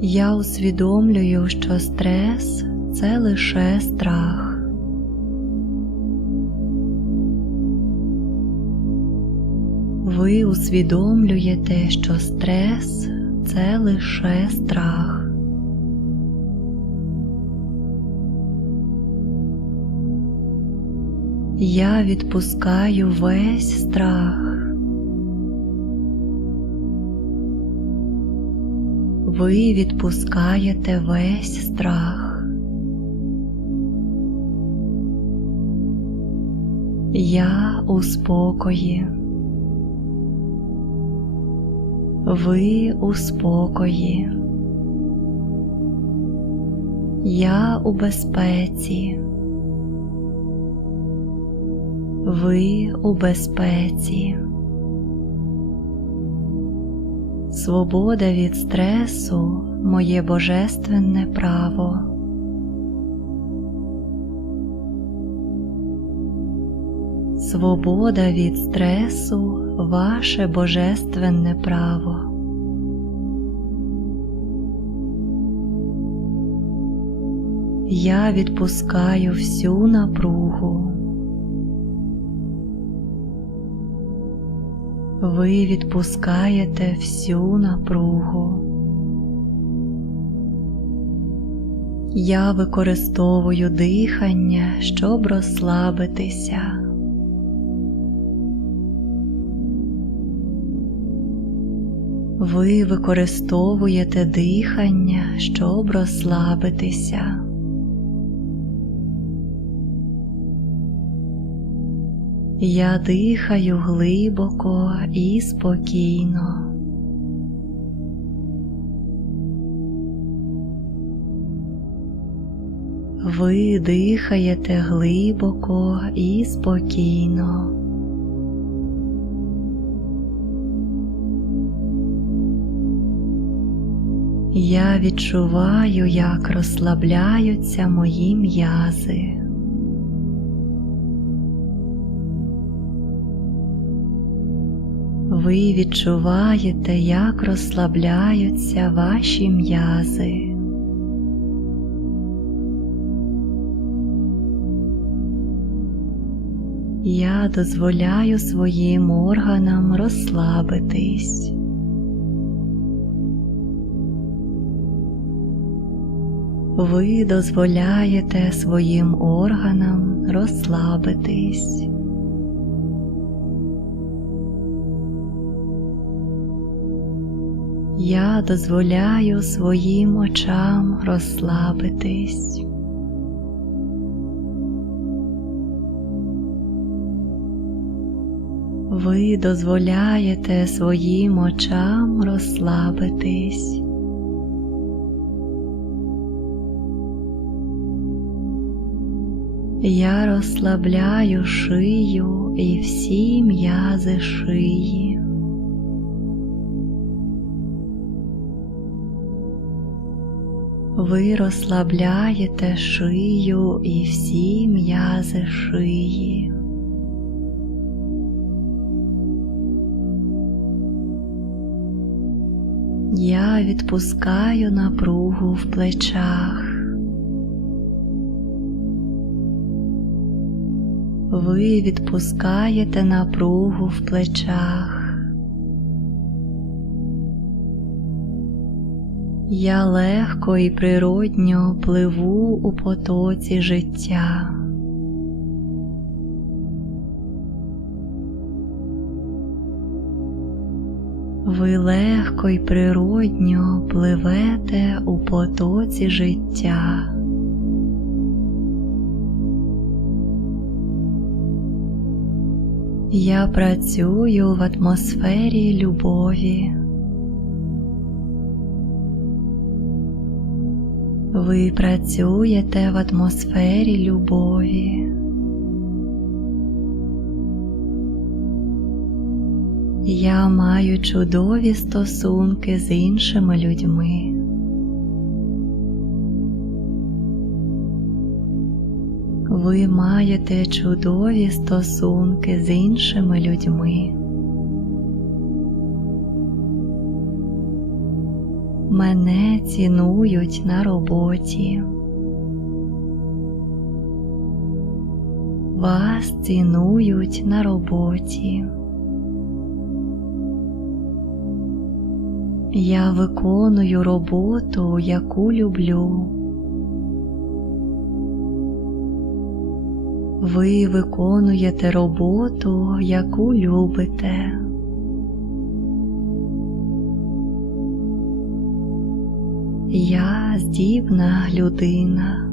Я усвідомлюю, що стрес це лише страх. Ви усвідомлюєте, що стрес це лише страх. Я відпускаю весь страх. Ви відпускаєте весь страх. Я у спокої. Ви у спокої. Я у безпеці. Ви у безпеці. Свобода від стресу моє божественне право. Свобода від стресу ваше божественне право. Я відпускаю всю напругу. Ви відпускаєте всю напругу. Я використовую дихання, щоб розслабитися. Ви використовуєте дихання, щоб розслабитися. Я дихаю глибоко і спокійно. Ви дихаєте глибоко і спокійно. Я відчуваю, як розслабляються мої м'язи. Ви відчуваєте, як розслабляються ваші м'язи. Я дозволяю своїм органам розслабитись. Ви дозволяєте своїм органам розслабитись. Я дозволяю своїм очам розслабитись. Ви дозволяєте своїм очам розслабитись. Я розслабляю шию і всі м'язи шиї. Ви розслабляєте шию і всі м'язи шиї. Я відпускаю напругу в плечах. Ви відпускаєте напругу в плечах. Я легко і природньо пливу у потоці життя. Ви легко і природньо пливете у потоці життя. Я працюю в атмосфері любові. Ви працюєте в атмосфері любові. Я маю чудові стосунки з іншими людьми. Ви маєте чудові стосунки з іншими людьми. Мене цінують на роботі. Вас цінують на роботі. Я виконую роботу, яку люблю. Ви виконуєте роботу, яку любите. Я здібна людина.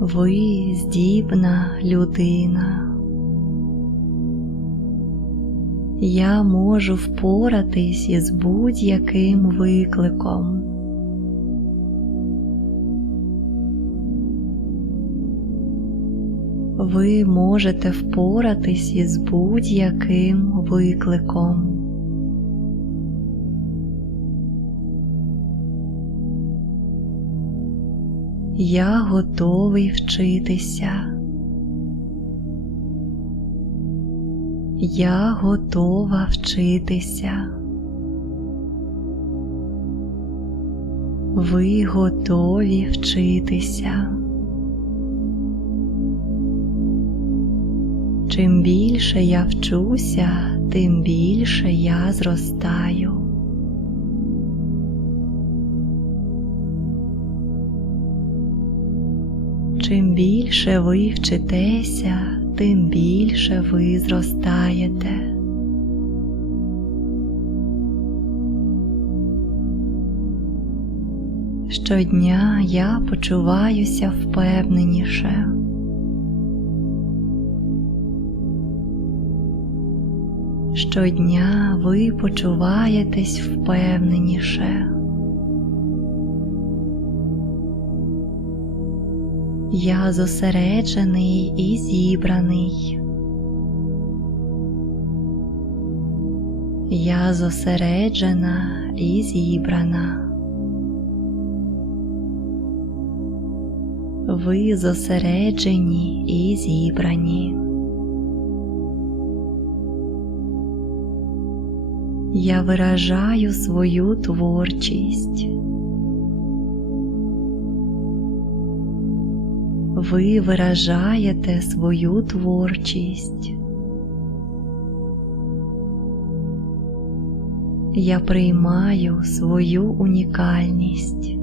Ви здібна людина. Я можу впоратись із будь-яким викликом. Ви можете впоратись із будь-яким викликом. Я готовий вчитися. Я готова вчитися. Ви готові вчитися. Чим більше я вчуся, тим більше я зростаю. Чим більше ви вчитеся, тим більше ви зростаєте. Щодня я почуваюся впевненіше. Щодня ви почуваєтесь впевненіше. Я зосереджений і зібраний. Я зосереджена і зібрана. Ви зосереджені і зібрані. Я виражаю свою творчість. Ви виражаєте свою творчість. Я приймаю свою унікальність.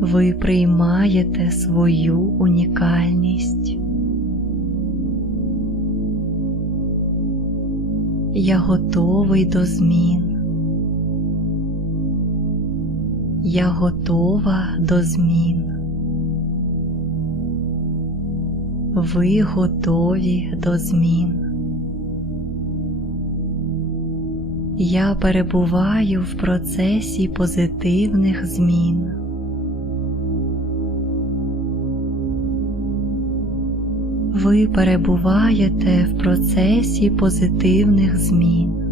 Ви приймаєте свою унікальність. Я готовий до змін. Я готова до змін. Ви готові до змін. Я перебуваю в процесі позитивних змін. Ви перебуваєте в процесі позитивних змін.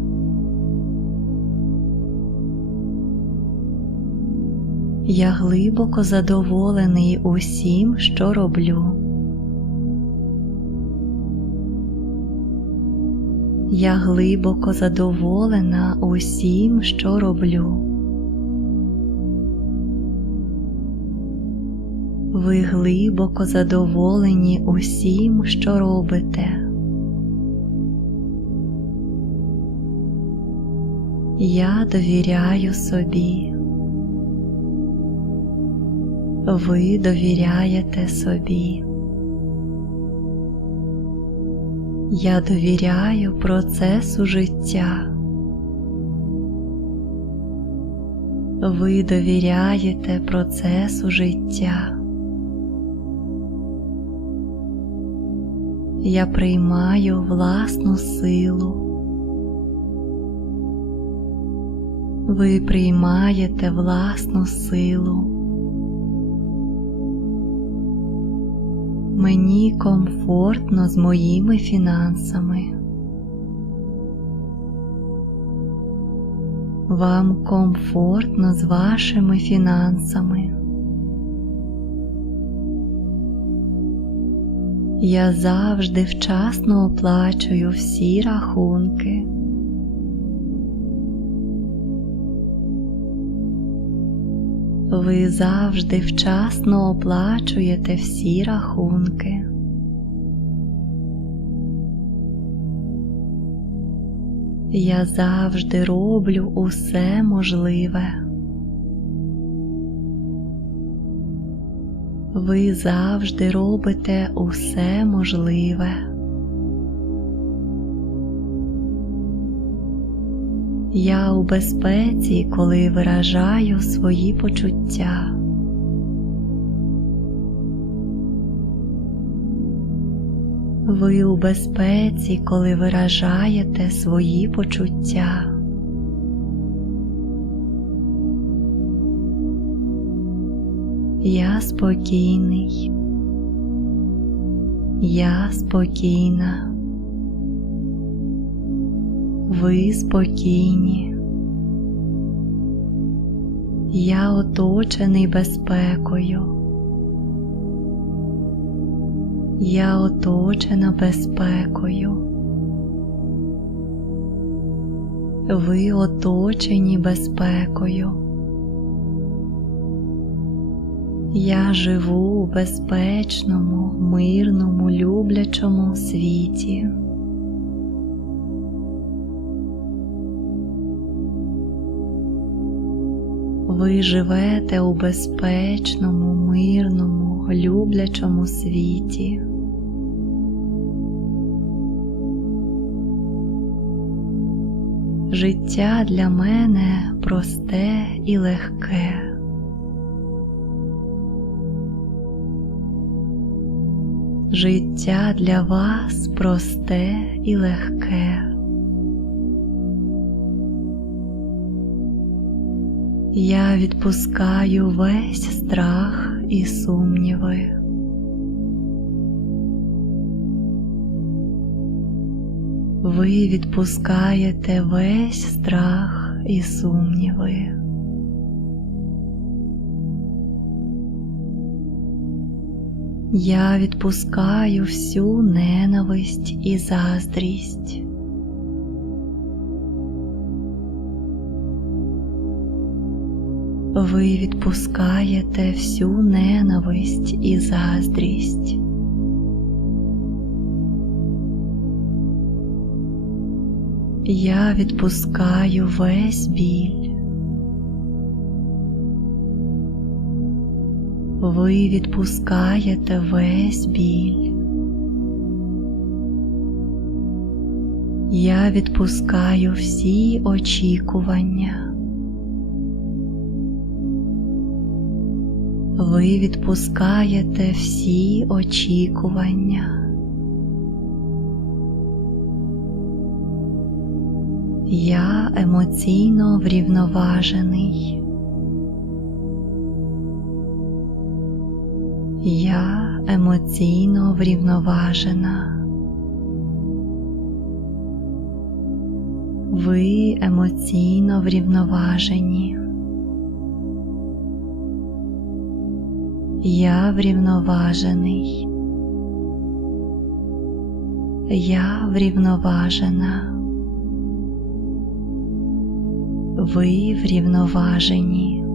Я глибоко задоволений усім, що роблю. Я глибоко задоволена усім, що роблю. Ви глибоко задоволені усім, що робите. Я довіряю собі. Ви довіряєте собі. Я довіряю процесу життя. Ви довіряєте процесу життя. Я приймаю власну силу. Ви приймаєте власну силу. Мені комфортно з моїми фінансами. Вам комфортно з вашими фінансами. Я завжди вчасно оплачую всі рахунки. Ви завжди вчасно оплачуєте всі рахунки. Я завжди роблю усе можливе. Ви завжди робите усе можливе. Я у безпеці, коли виражаю свої почуття. Ви у безпеці, коли виражаєте свої почуття. Я спокійний. Я спокійна. Ви спокійні. Я оточений безпекою. Я оточена безпекою. Ви оточені безпекою. Я живу у безпечному, мирному, люблячому світі. Ви живете у безпечному, мирному, люблячому світі. Життя для мене просте і легке. Життя для вас просте і легке. Я відпускаю весь страх і сумніви. Ви відпускаєте весь страх і сумніви. Я відпускаю всю ненависть і заздрість. Ви відпускаєте всю ненависть і заздрість. Я відпускаю весь біль. Ви відпускаєте весь біль. Я відпускаю всі очікування. Ви відпускаєте всі очікування. Я емоційно врівноважений. Я емоційно врівноважена. Ви емоційно врівноважені. Я врівноважений. Я врівноважена. Ви врівноважені.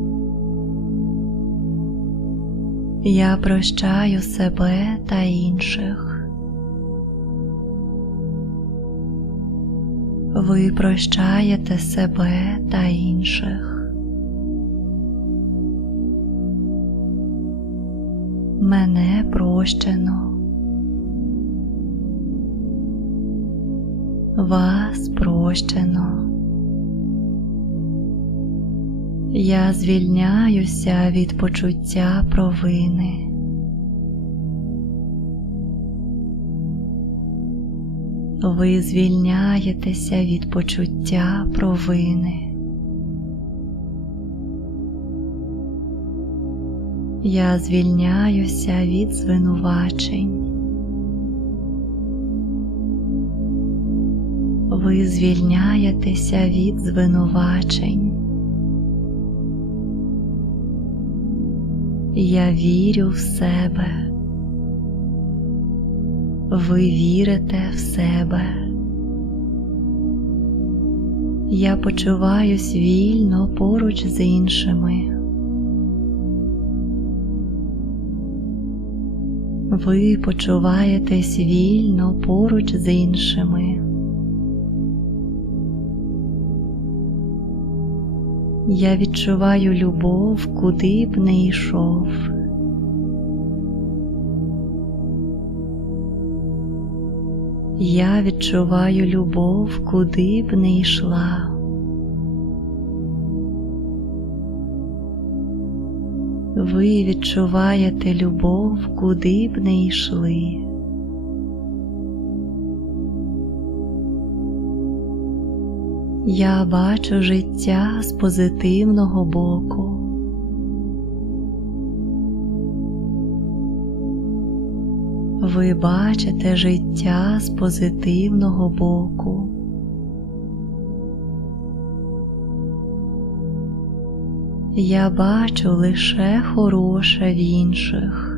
Я прощаю себе та інших. Ви прощаєте себе та інших. Мене прощено. Вас прощено. Я звільняюся від почуття провини. Ви звільняєтеся від почуття провини. Я звільняюся від звинувачень. Ви звільняєтеся від звинувачень. Я вірю в себе. Ви вірите в себе. Я почуваюсь вільно поруч з іншими. Ви почуваєтесь вільно поруч з іншими. Я відчуваю любов, куди б не йшов. Я відчуваю любов, куди б не йшла. Ви відчуваєте любов, куди б не йшли. Я бачу життя з позитивного боку. Ви бачите життя з позитивного боку. Я бачу лише хороше в інших.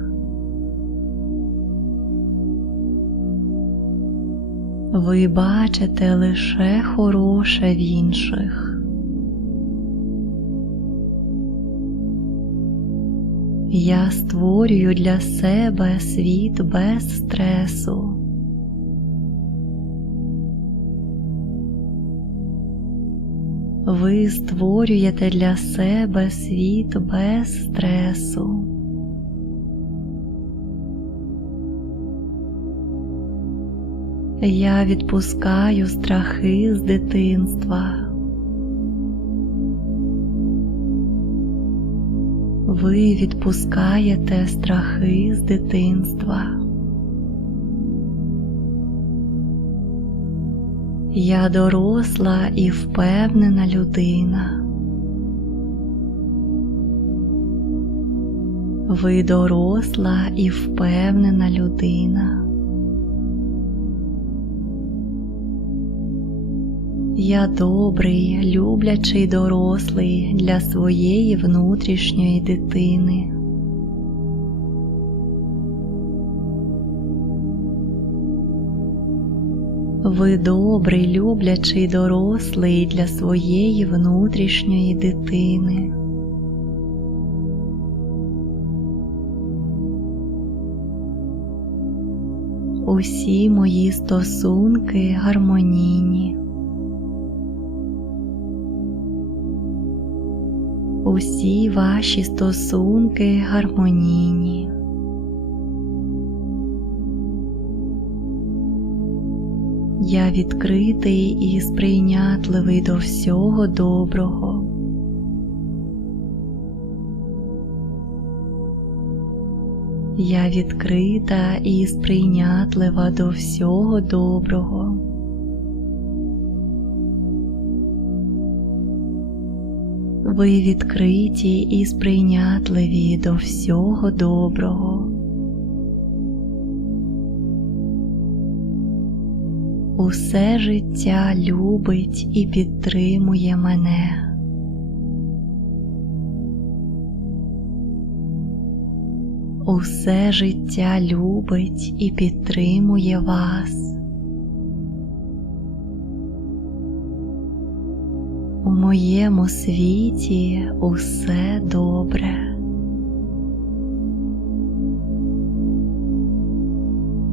Ви бачите лише хороше в інших. Я створюю для себе світ без стресу. Ви створюєте для себе світ без стресу. Я відпускаю страхи з дитинства. Ви відпускаєте страхи з дитинства. Я доросла і впевнена людина. Ви доросла і впевнена людина. Я добрий, люблячий дорослий для своєї внутрішньої дитини. Ви добрий, люблячий дорослий для своєї внутрішньої дитини. Усі мої стосунки гармонійні. Усі ваші стосунки гармонійні. Я відкритий і сприйнятливий до всього доброго. Я відкрита і сприйнятлива до всього доброго. Ви відкриті і сприйнятливі до всього доброго. Усе життя любить і підтримує мене. Усе життя любить і підтримує вас. У моєму світі усе добре.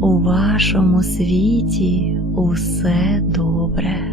У вашому світі усе добре.